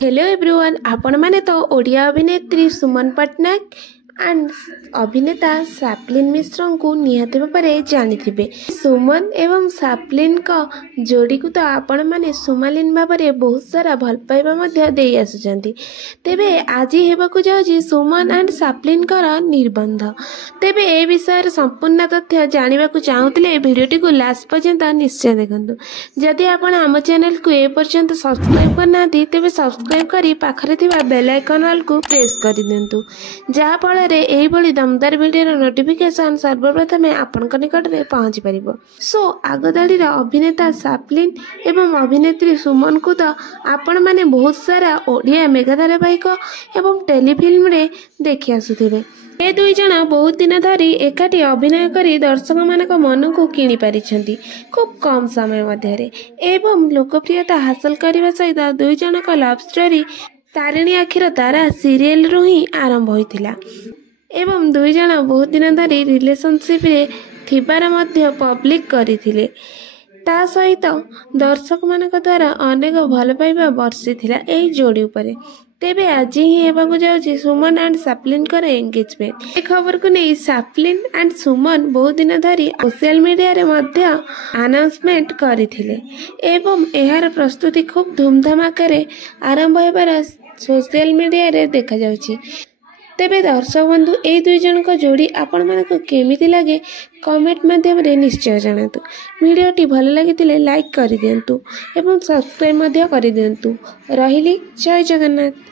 Hello everyone आपण माने तो ओडिया अभिनेत्री सुमन पट्टनायक एंड अभिनेता सापलिन मिश्र को निहाती भाव जानी सुमन एवं सापलिन का जोड़ी को तो आपण माने सुमालिन भाव में बहुत सारा भल पाइबा दे आसुचंती। तेबे आज हेबाकु जाउची सुमन एंड सापलिन निबंध। तेबे ए विषय संपूर्ण तथ्य जानिबा को चाहूतिले भिडियोटी को लास्ट पर्यंत निश्चय देखंतु। जदि आपण आम चैनल को ए पर्यंत सब्सक्राइब करना तेबे सब्सक्राइब करी पाखरे थिबा बेल आइकन वाल को प्रेस कर दियंतु, जहा फल एभली दमदार वीडियो नोटिफिकेशन सर्वप्रथम आपण निकट में पहुंची पारिबो। सो आगदाड़ी अभिनेता सापलिन एवं अभिनेत्री सुमन को तो आपण माने बहुत सारा ओडिया मेगा धारावाहिक एवं टेलीफिल्म रे देखि आसुथिबे। ए दुई जन बहुत दिन धरी एकाठी अभिनय करी दर्शक मानक मन को किणी पारिछंती खूब कम समय मध्यरे एवं लोकप्रियता हासिल करने सहित दुई जनक लव स्टोरी तारिणी आखिर तारा सीरियल रु ही आरंभ होइतिला एवं दुई जन बहुत दिन धरी रिलेशनशिप रे थिबार मध्य पब्लिक करथिले। ता सहित दर्शक मानक द्वारा अनेक भल पाइबा वर्षिथिला एही जोड़ी उपरे। तेबे आज ही हेबाकु जाउची सुमन एंड सापलिन एंगेजमेंट। ए खबर को नहीं सापलिन एंड सुमन बहुत दिन धरी सोशल मीडिया रे मध्य अनाउंसमेंट करथिले एवं एहार प्रस्तुति खूब धूमधाम आकारे आरंभ होबार सोशल मीडिया रे देखा जाउची। तेबे दर्शक बंधु ए दुई जन को जोड़ी आपण मानक केमिति लागे कमेंट माध्यम रे निश्चय जणातु। वीडियोटी भल लागितिले लाइक कर दियंतु एवं सब्सक्राइब मध्य कर दियंतु। रहिली जय जगन्नाथ।